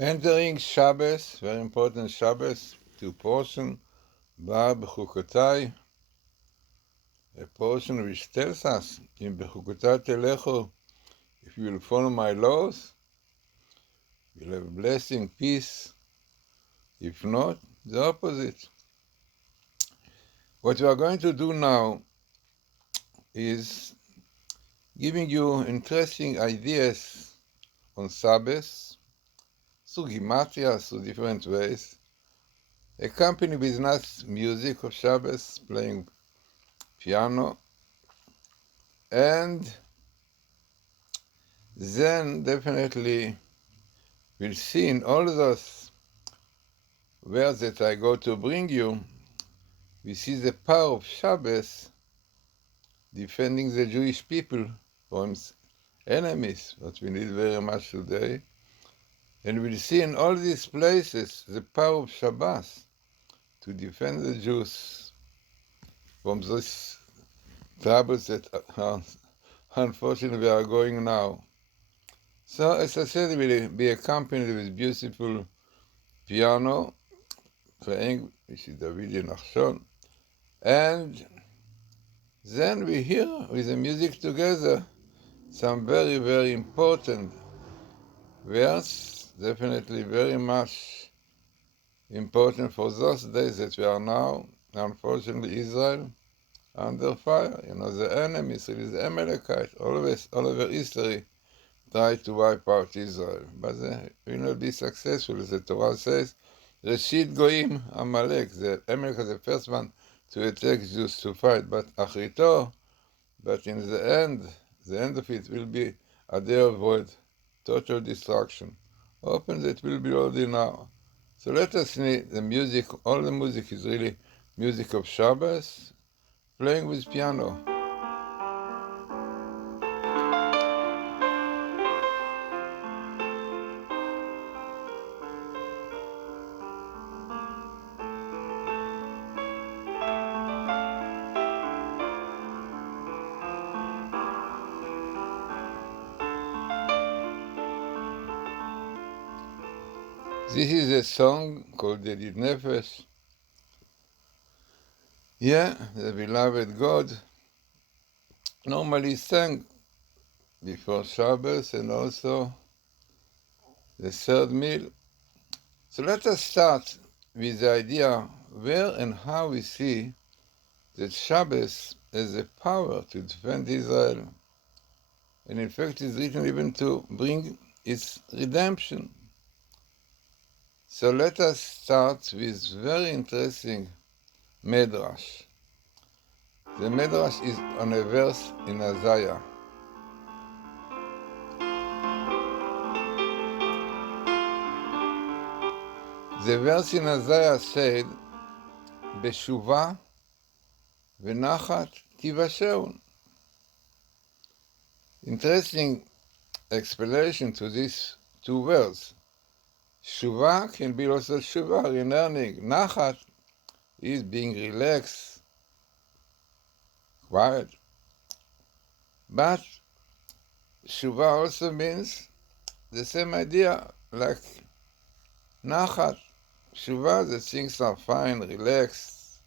Entering Shabbos, very important Shabbos, two portion, Bar Bechukotai, a portion which tells us, in Bechukotai Telecho, if you will follow my laws, you'll have blessing, peace. If not, the opposite. What we are going to do now is giving you interesting ideas on Sabbath, through Gimatria, through different ways, accompanied with nice music of Shabbos, playing piano, and then definitely we'll see in all those words that I go to bring you, we see the power of Shabbos defending the Jewish people from enemies, what we need very much today. And we'll see in all these places the power of Shabbat to defend the Jews from those troubles that unfortunately we are going now. So, as I said, we'll be accompanied with beautiful piano playing, which is David Nachshon, and then we hear with the music together some very, very important words, definitely very much important for those days that we are now, unfortunately, Israel under fire. You know, the enemies, it is the Amalekites, always, all over history, try to wipe out Israel. But they will not be successful, as the Torah says. Reshit Goim Amalek, the Amalek is the first one to attack Jews to fight, but Achrito, but in the end of it will be a day of void, total destruction. Often that will be already now. So let us see the music, all the music is really music of Shabbos, playing with piano. This is a song called Yedid Nefesh. Yeah, the beloved God normally sang before Shabbos and also the third meal. So let us start with the idea where and how we see that Shabbos has the power to defend Israel, and in fact is written even to bring its redemption. So let us start with very interesting Medrash. The Medrash is on a verse in Isaiah. The verse in Isaiah said, Beshuva v'nachat tivasheun. Interesting explanation to these two words. Shuvah can be also Shuvah, returning. Nachat is being relaxed, quiet. But Shuvah also means the same idea, like Nachat. Shuvah, the things are fine, relaxed.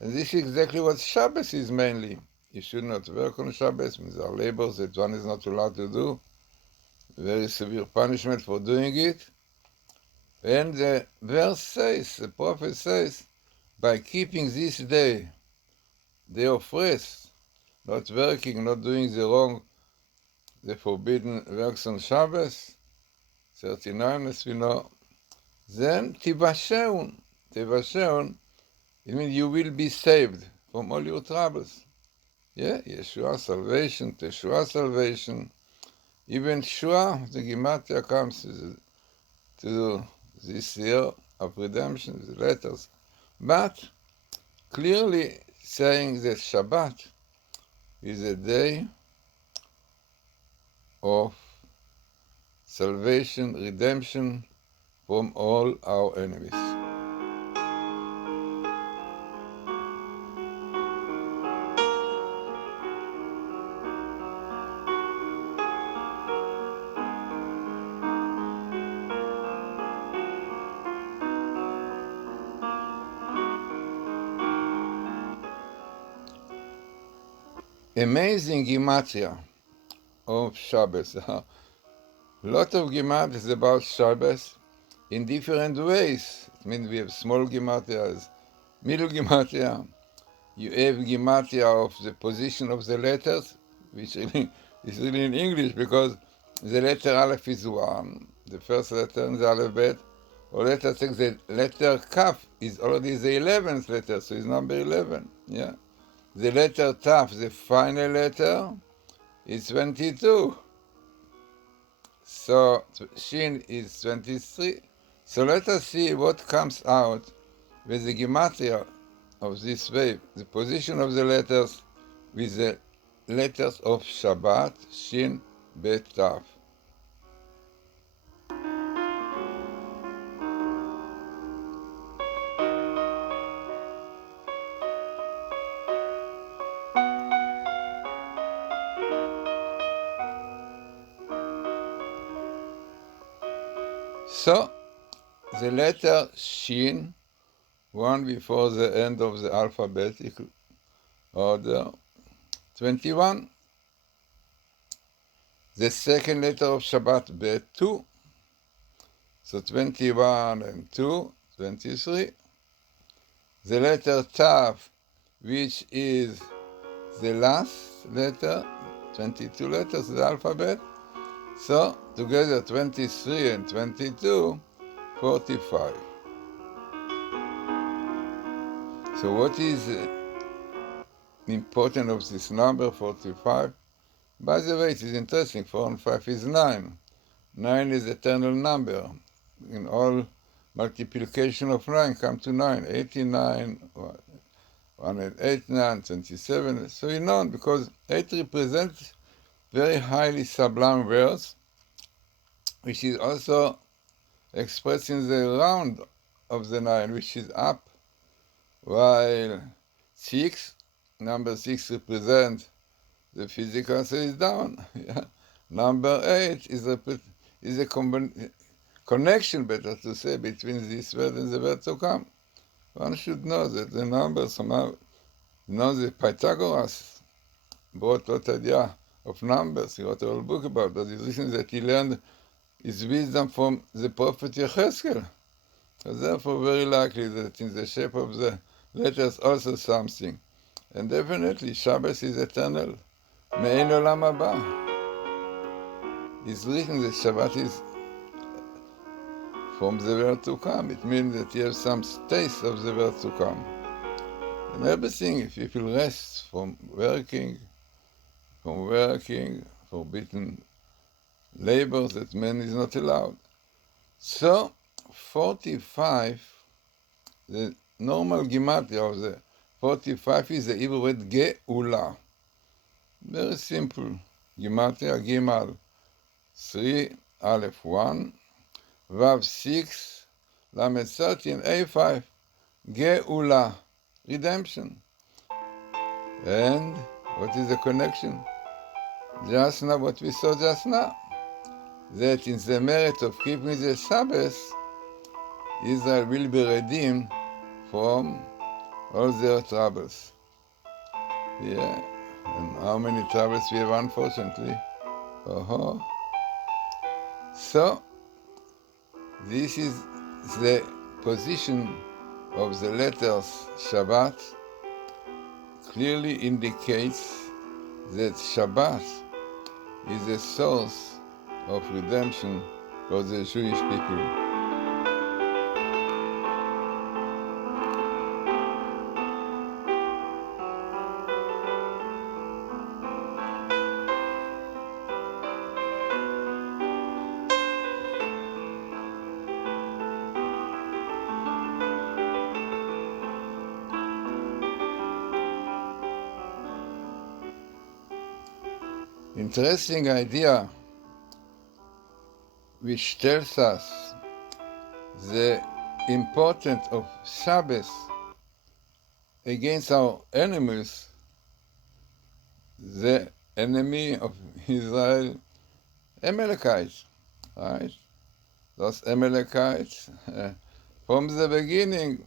And this is exactly what Shabbos is mainly. You should not work on Shabbos, means there are labors that one is not allowed to do. Very severe punishment for doing it. And the verse says, the prophet says, by keeping this day of rest, not working, not doing the wrong, the forbidden works on Shabbos, 39 as we know, then tivasheun, it means you will be saved from all your troubles. Yeah, Yeshua salvation, Teshua salvation, even Shua, the Gimatria comes to this year of redemption, the letters. But clearly saying that Shabbat is a day of salvation, redemption from all our enemies. amazing gematria of Shabbos. A lot of gematria about Shabbos in different ways. It means we have small gematias, middle gematria. You have gematria of the position of the letters, which really is really in English because the letter Aleph is 1, the first letter in the alphabet, or letter 6, the letter Kaf is already the 11th letter, so it's number 11. Yeah. The letter Taf, the final letter, is 22. So Shin is 23. So let us see what comes out with the gematria of this way, the position of the letters with the letters of Shabbat, Shin, Bet, Taf. So, the letter Shin, one before the end of the alphabetical order, 21. The second letter of Shabbat, Bet, 2. So 21 and 2, 23. The letter Tav, which is the last letter, 22 letters of the alphabet. So together 23 and 22, 45. So what is important of this number 45? By the way, it is interesting, 4 and 5 is 9. 9 is eternal number. In all multiplication of 9 come to 9. 89, 189, 27, so you know, because 8 represents very highly sublime words, which is also expressing the round of the 9, which is up, while 6, number 6 represents the physical, so it's down. Yeah. Number 8 is a connection, better to say, between this word and the word to come. One should know that the numbers somehow, the Pythagoras brought that idea of numbers. He wrote a whole book about that. It's written that he learned his wisdom from the prophet Yechezkel. So therefore, very likely that in the shape of the letters also something. And definitely, Shabbos is eternal. Me'en olam haba. It's written that Shabbat is from the world to come. It means that you have some taste of the world to come. And everything, if people rest from working, forbidden labor that man is not allowed. So, 45, the normal gematria of the 45 is the Hebrew word geula. Very simple. Gematria, Gimal 3, Aleph 1, Vav 6, Lamed 13, A5, geula, redemption. And what is the connection? Just now, what we saw just now, that in the merit of keeping the Sabbath, Israel will be redeemed from all their troubles. Yeah, and how many troubles we have, unfortunately. So, this is the position of the letters Shabbat, clearly indicates that Shabbat is a source of redemption for the Jewish people. Interesting idea which tells us the importance of Sabbath against our enemies, the enemy of Israel, Amalekites, right? Those Amalekites, from the beginning,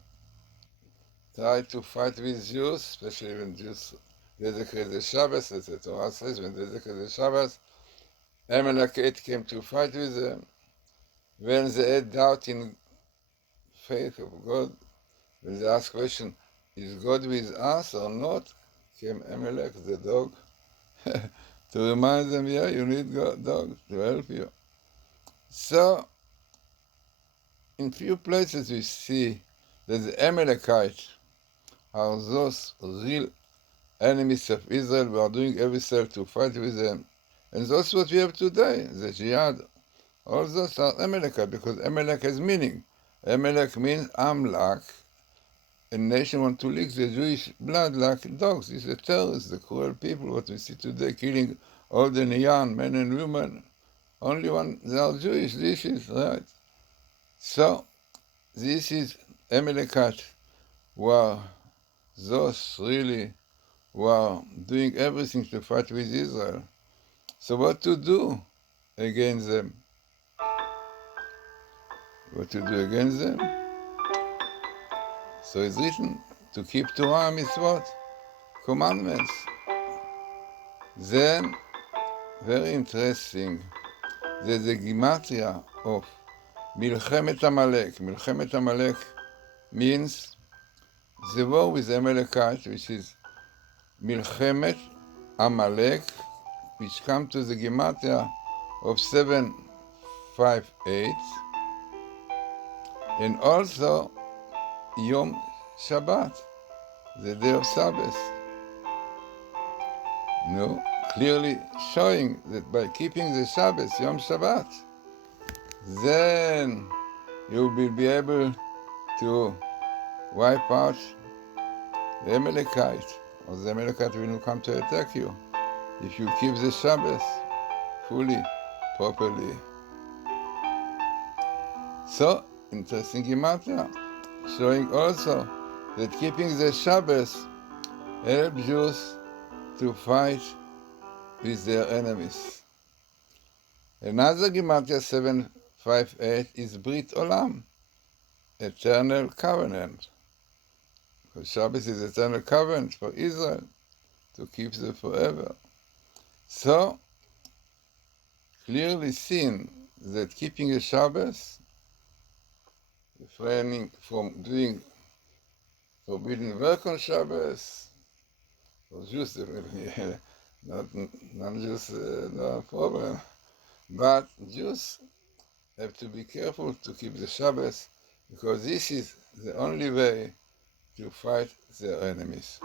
tried to fight with Jews, especially when Jews Desecrate the Sabbath, as the Torah says, when they desecrate the Sabbath, Amalekite came to fight with them. When they had doubt in faith of God, when they asked question, is God with us or not, came Amalek, the dog, to remind them, yeah, you need God, dog to help you. So, in few places we see that the Amalekites are those real enemies of Israel who are doing everything to fight with them. And that's what we have today, the jihad. All those are Amalekite, because Amalek has meaning. Amalek means Amlak. A nation want to lick the Jewish blood like dogs. It's the terrorists, the cruel people, what we see today, killing all the young men and women. Only one, they are Jewish, this is right. So, this is Amalekite, who are those really who are doing everything to fight with Israel. So what to do against them? What to do against them? So it's written to keep Torah mitzvot, commandments. Then, very interesting, there's a gematria of Milchemet Amalek. Milchemet Amalek means the war with Amalekite, which is Milchemet Amalek, which comes to the gematria of 758, and also Yom Shabbat, the day of Sabbath. No, clearly showing that by keeping the Sabbath, Yom Shabbat, then you will be able to wipe out the Amalekite, or the Amalekite will come to attack you if you keep the Sabbath fully, properly. So, interesting gematria, showing also that keeping the Sabbath helps Jews to fight with their enemies. Another gematria 758 is Brit Olam, eternal covenant. Because Shabbos is eternal covenant for Israel to keep them forever. So, clearly seen that keeping a Shabbos, refraining from doing forbidden work on Shabbos, for Jews, not Jews, no problem. But Jews have to be careful to keep the Shabbos, because this is the only way to fight their enemies.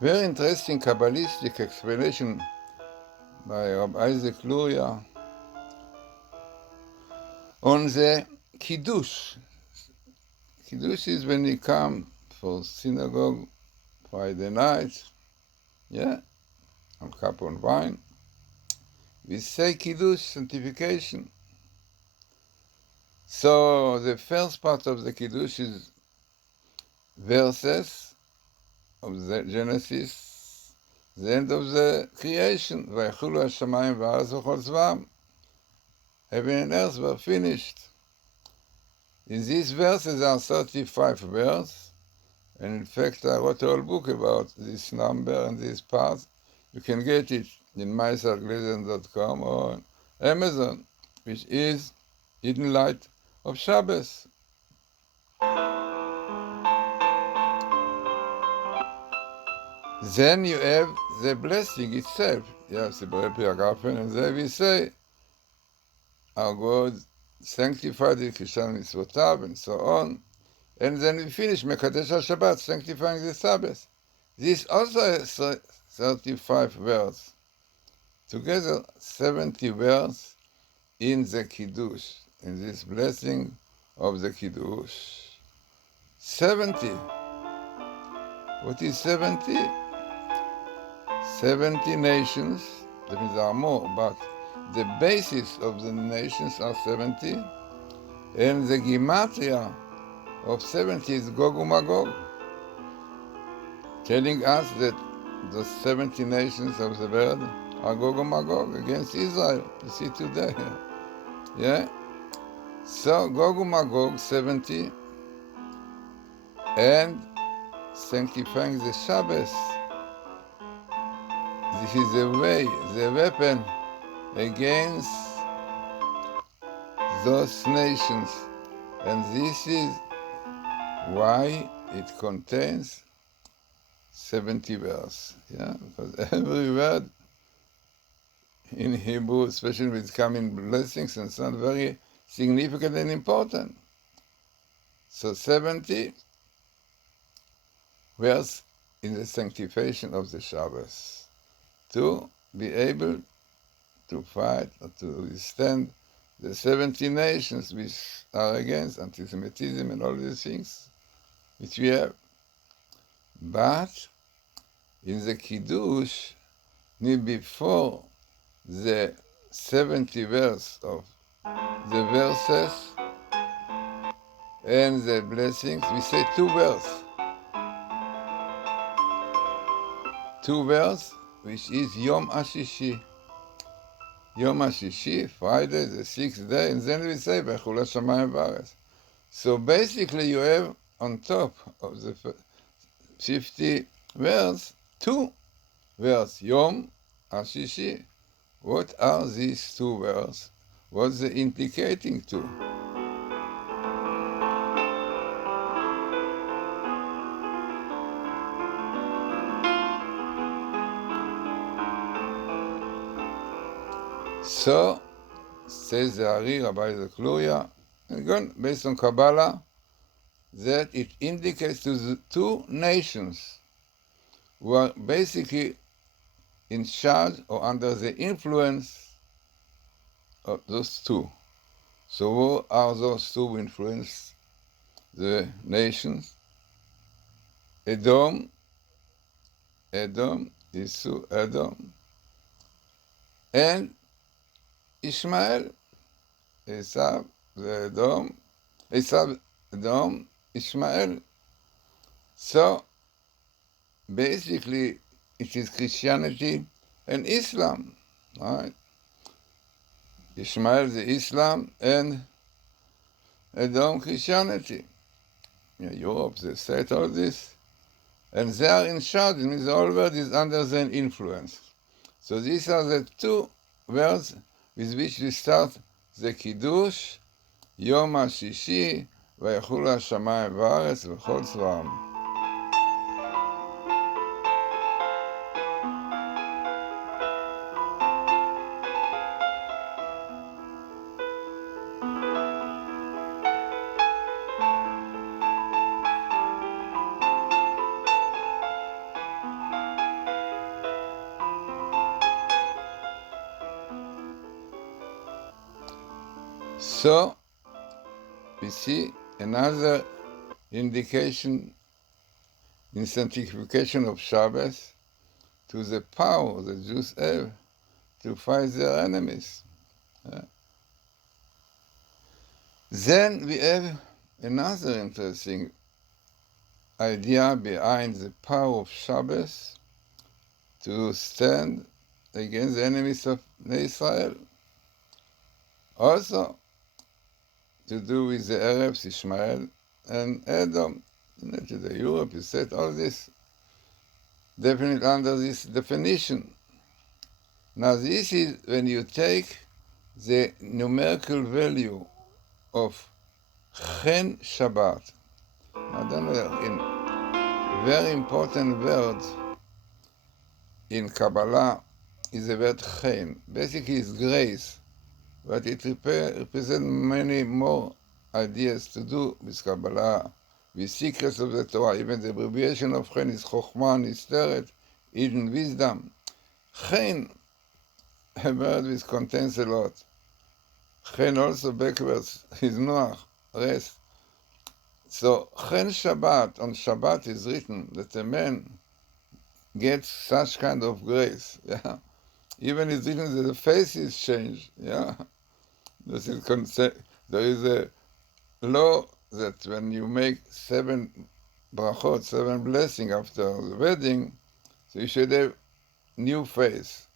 Very interesting Kabbalistic explanation by Rabbi Isaac Luria on the Kiddush. Kiddush is when you come for synagogue Friday night, yeah, on cup of wine. We say Kiddush, sanctification. So the first part of the Kiddush is verses of the Genesis, the end of the creation. Vaychulu hashamayim v'haaretz v'chol tzva'am. Heaven and earth were finished. In these verses there are 35 verses, and in fact I wrote a whole book about this number and this part. You can get it in matiyahu.com or on Amazon, which is Hidden Light of Shabbos. Then you have the blessing itself. You have the paragraph, and there we say, our God sanctified the Kishan Mitzvotav, and so on. And then we finish Mekadesh HaShabbat, sanctifying the Sabbath. This also has 35 verses. Together, 70 verses in the Kiddush, in this blessing of the Kiddush. 70. What is 70? 70 nations, that means there are more, but the basis of the nations are 70, and the gematria of 70 is Gog and Magog, telling us that the 70 nations of the world are Gog and Magog against Israel. You see today. Yeah? So Gog and Magog, 70, and sanctifying the Sabbath. This is the way, the weapon against those nations. And this is why it contains 70 verses. Yeah? Because every word in Hebrew, especially with coming blessings and so on, very significant and important. So 70 verse in the sanctification of the Sabbath, to be able to fight or to withstand the 70 nations which are against anti-Semitism and all these things which we have. But in the Kiddush, before the 70 verse of the verses and the blessings, we say two verses. Two verses, which is Yom HaShishi. Yom HaShishi, Friday, the sixth day, and then we say V'chul HaShamayim V'aretz. So basically you have on top of the 50 verse, two verse, Yom HaShishi. What are these two verses? What's the implicating to? So, says the Ari, Rabbi Zakluria, again, based on Kabbalah, that it indicates to the two nations who are basically in charge or under the influence of those two. So who are those two who influence the nations? Edom, Isu, Edom, and Ishmael, Esav, Edom, Ishmael. So basically it is Christianity and Islam, right? Ishmael the Islam and Edom Christianity. In Europe they said all this, and they are in charge, and the whole world is under their influence. So these are the two words with which we start the Kiddush, Yom HaShishi, V'chul HaShamayim V'aretz V'chol Tzva'am. So, we see another indication in sanctification of Sabbath to the power the Jews have to fight their enemies. Then we have another interesting idea behind the power of Sabbath to stand against the enemies of Israel. Also, to do with the Arabs, Ishmael and Edom. Today, Europe is set all this definitely under this definition. Now, this is when you take the numerical value of Chen Shabbat. Now, don't know, in very important word in Kabbalah is the word Chen. Basically, it's grace, but it represents many more ideas to do with Kabbalah, with secrets of the Torah. Even the abbreviation of Chen is Chokhmah Nisteret, hidden wisdom. Chen, a word which contains a lot. Chen also backwards is Noach, rest. So Chen Shabbat, on Shabbat is written that a man gets such kind of grace. Yeah, even it's written that the face is changed. Yeah, this is there is a law that when you make 7 brachot, 7 blessings after the wedding, so you should have new face.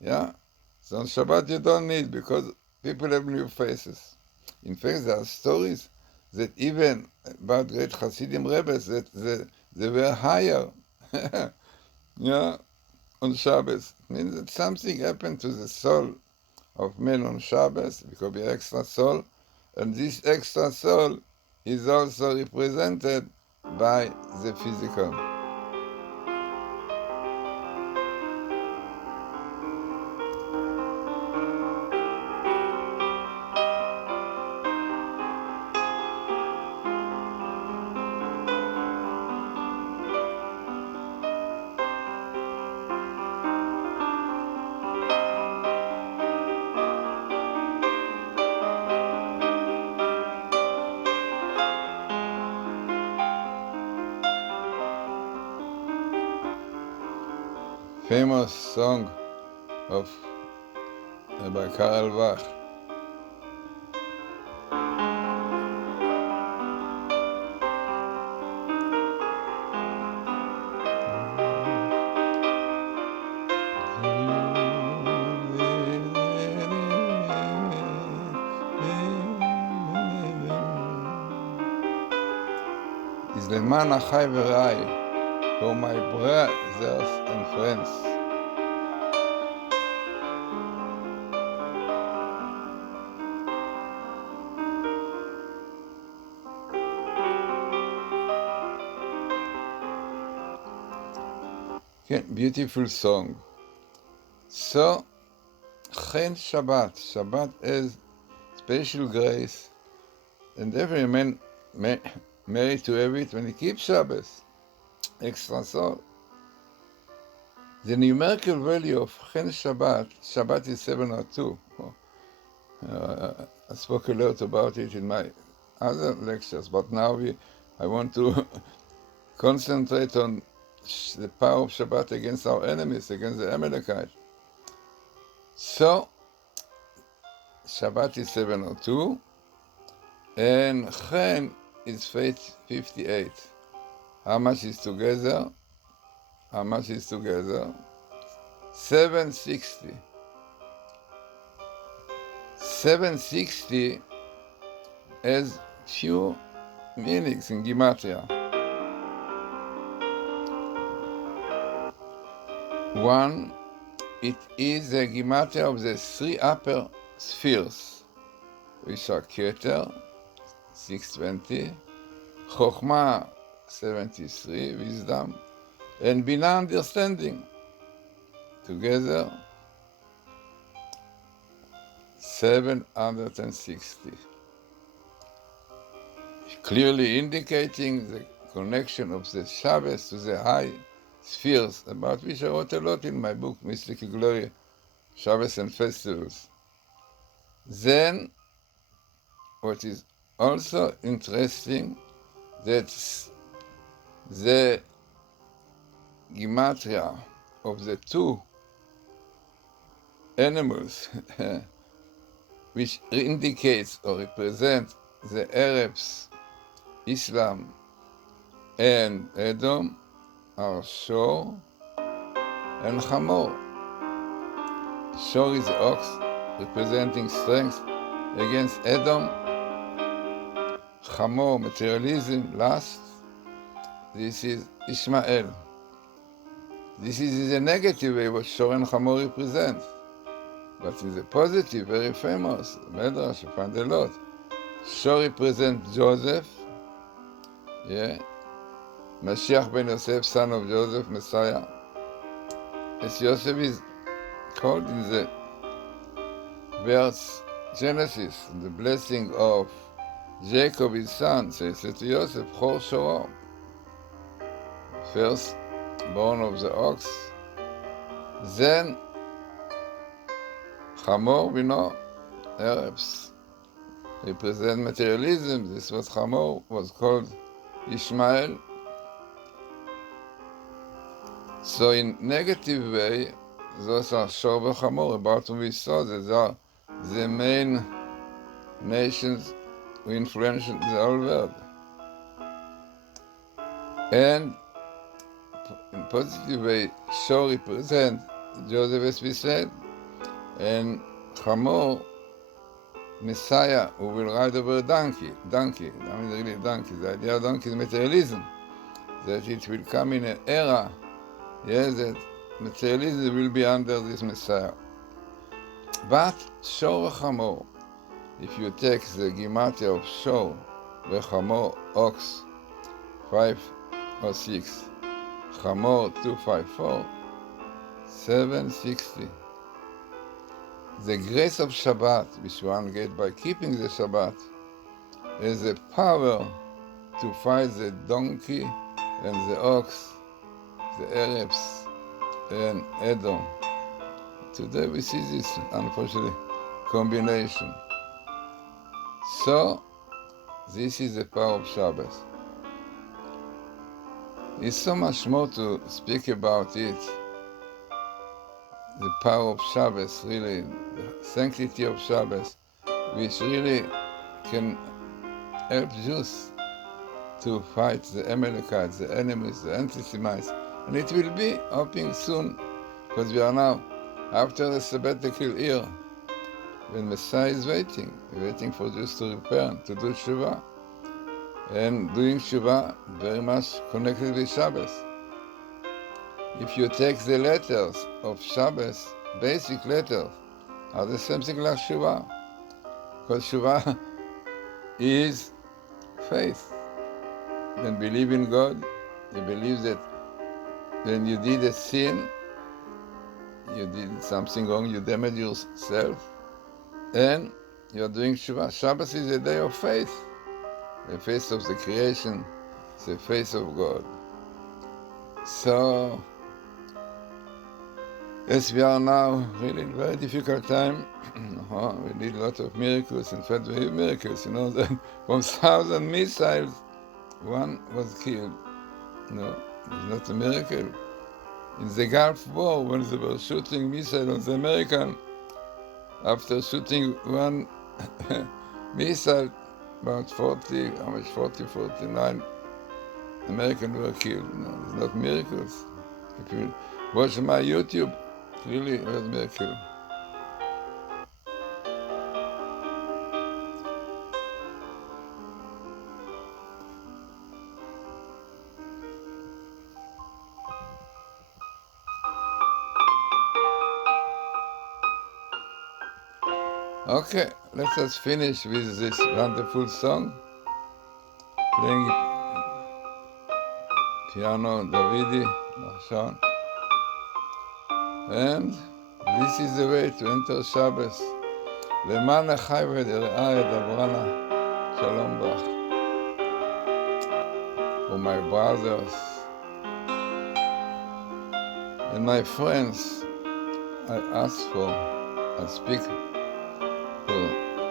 Yeah, so on Shabbat you don't need, because people have new faces. In fact, there are stories that even about great Hasidim Rebbe's that they were higher. Yeah, on Shabbos. It means that something happened to the soul of man on Shabbos, because we extra soul, and this extra soul is also represented by the physical. Famous song of by Karel Bach. Is למען אחי ורעי, for my brothers and friends. Beautiful song. So, Chen Shabbat. Shabbat has special grace, and every man married to have it when he keeps Shabbos. Extra soul. The numerical value of Chen Shabbat, Shabbat is 702. I spoke a lot about it in my other lectures, but now I want to concentrate on the power of Shabbat against our enemies, against the Amalekites. So, Shabbat is 702, and Chen is 58. How much is together? How much is together? 760. 760 has few meanings in Gematria. One, it is the Gematria of the 3 upper spheres, which are Keter, 620, Chokhmah, 73, wisdom, and Binah, understanding. Together, 760. Clearly indicating the connection of the Shabbos to the high spheres, about which I wrote a lot in my book, Mystical Glory, Shabbos and Festivals. Then, what is also interesting, that the Gematria of the 2 animals which indicates or represents the Arabs, Islam, and Edom are Shor and Hamor. Shor is the ox, representing strength against Edom. Hamor, materialism, lust. This is Ishmael. This is the negative way what Shor and Hamor represent. But in the positive, very famous, Medrash, you find a lot. Shor represents Joseph, yeah, Mashiach ben Yosef, son of Joseph, Messiah. As Joseph is called in the verse Genesis, the blessing of Jacob, his son, says to Joseph, Chor Shoro, first born of the ox. Then Hamor, we know, Arabs represent materialism. This was Hamor, was called Ishmael. So in negative way, those are Shor v'Chamor, about whom we saw that they are the main nations who influence the whole world. And in positive way, Shor represents Joseph, as we said, and Chamor, Messiah, who will ride over a donkey. I mean, really donkey. The idea of donkey is materialism, that it will come in an era, yes, that materialism will be under this Messiah. But Shor v'Chamor, if you take the Gematria of Shor v'Chamor, ox, 5 or 6, Chamor 254, 760. The grace of Shabbat, which one gets by keeping the Shabbat, is the power to fight the donkey and the ox, the Arabs and Edom. Today we see this, unfortunately, combination. So, this is the power of Sabbath. There's so much more to speak about it. The power of Sabbath, really, the sanctity of Sabbath, which really can help Jews to fight the Amalekites, the enemies, the anti-Semites. And it will be happening soon, because we are now after the sabbatical year, when Messiah is waiting for Jews to repent, to do Shuvah. And doing Shuvah very much connected with Sabbath. If you take the letters of Sabbath, basic letters, are the same thing like Shuvah. Because Shuvah is faith. When you believe in God, you believe that when you did a sin, you did something wrong, you damaged yourself, and you are doing Shuvah. Sabbath is a day of faith, the faith of the creation, the faith of God. So, as we are now really in a very difficult time, we need a lot of miracles. In fact, we have miracles, that from 1,000 missiles, one was killed. No, it's not a miracle. In the Gulf War, when they were shooting missiles on the American, after shooting one missile, about 49 Americans were killed. No, it's not miracles. If you watch my YouTube, really, it was a miracle. Okay, let us finish with this wonderful song. Playing piano, Davidi, Marshon. And this is the way to enter Shabbos. למען החי וראה ידברנה, Shalom Bach. For my brothers and my friends, I speak for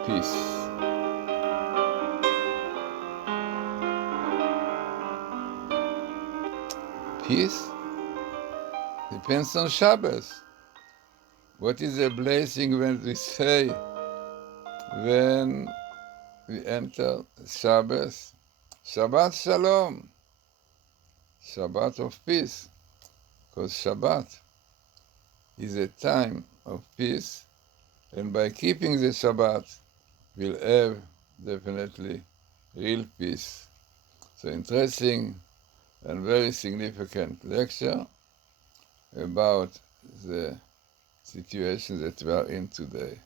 peace. Peace depends on Shabbos. What is a blessing when we say, when we enter Shabbos, Shabbat Shalom, Shabbat of peace, because Shabbat is a time of peace, and by keeping the Shabbat, we'll have definitely real peace. So interesting and very significant lecture about the situation that we are in today.